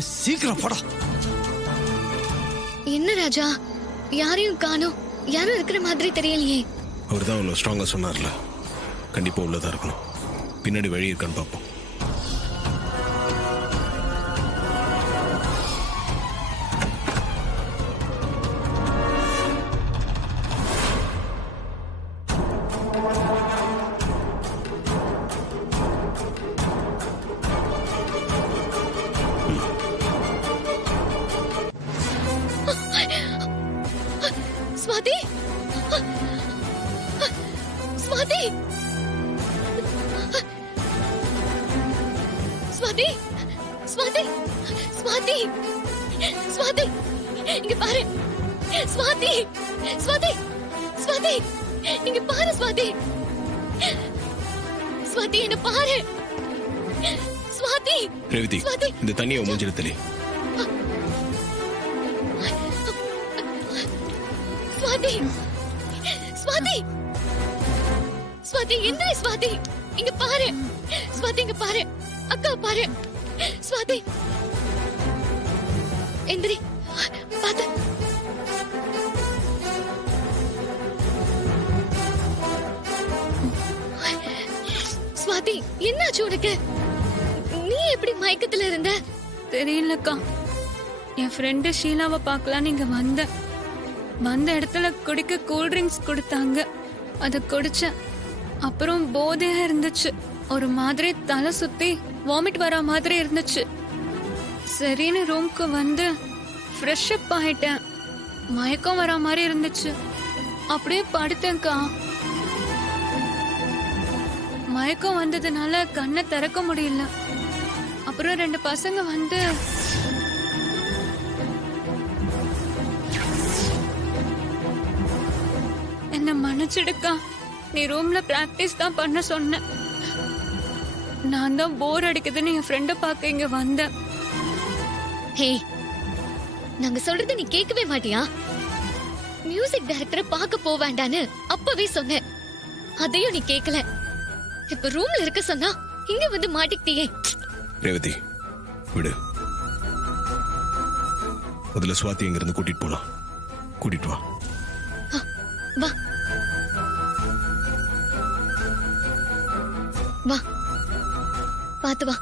சீக்கிரம் போடா. என்ன ராஜா, யாரையும் காணோம். யாரும் இருக்கிற மாதிரி தெரியலையே. அவர் தான் அவ்வளோ ஸ்ட்ராங்காக சொன்னார்ல, கண்டிப்பாக உள்ளதாக இருக்கணும். பின்னாடி வழி இருக்கான்னு பார்ப்போம். ஸ்வாதி, ஸ்வாதி, ஸ்வாதி, ஸ்வாதி, ஸ்வாதி, ஸ்வாதி, இங்க பாரு. ஸ்வாதி, ஸ்வாதி, ஸ்வாதி, இங்க பாரு. ஸ்வாதி, ஸ்வாதி, என்ன பாரு. ஸ்வாதி, ரேவதி, ஸ்வாதி, இந்த தண்ணியை மூஞ்சில தெளி. ஸ்வாதி, ஸ்வாதி, ஸ்வாதி, என்ன ஸ்வாதி, இங்க பாரு. ஸ்வாதி, இங்க பாரு. அக்கா பாரு. ஸ்வாதி, எந்திரி, பாத்து. ஸ்வாதி, என்னாச்சு உனக்கு? நீ எப்படி மயக்கத்துல இருந்த? தெரியலக்கா, என் ஃப்ரெண்டு ஷீலாவை பார்க்கலான்னு இங்க வந்த இடத்துல குடிக்க கூல்ட்ரிங்க்ஸ் கொடுத்தாங்க. அதை குடிச்சேன். அப்புறம் போதையா இருந்துச்சு. ஒரு மாதிரி தலை சுத்தி வாமிட் வர மாதிரி இருந்துச்சு. சரின்னு ரூம்க்கு வந்து ஃப்ரெஷ் அப் ஆயிட்டேன். மயக்கம் வர மாதிரி இருந்துச்சு. அப்படியே படுத்தேன்க்கா. மயக்கம் வந்ததுனால கண்ணை திறக்க முடியல. அப்புறம் 2 பசங்க வந்து என்ன மன்னிச்சிடுக்கா. நீ ரூம்ல பிராக்டிஸ் தான் பண்ண சொன்ன. நான் தான் போர் அடிக்குதுன்னு என் ஃப்ரெண்ட பார்க்க இங்க வந்தேன். ஹே, நாங்க சொல்றது நீ கேட்கவே மாட்டியா? மியூசிக் டைரக்டரை பார்க்க போவேண்டான்னு அப்பவே சொன்னேன். அதையும் நீ கேட்கல. இப்ப ரூம்ல இருக்க சொன்னா இங்க வந்து மாட்டிக்கிட்டியே. ரேவதி, விடு. முதல்ல சுவாதி இங்க இருந்து கூட்டிட்டு போலாம். கூட்டிட்டு வா. வா, வா, பாத்து வா.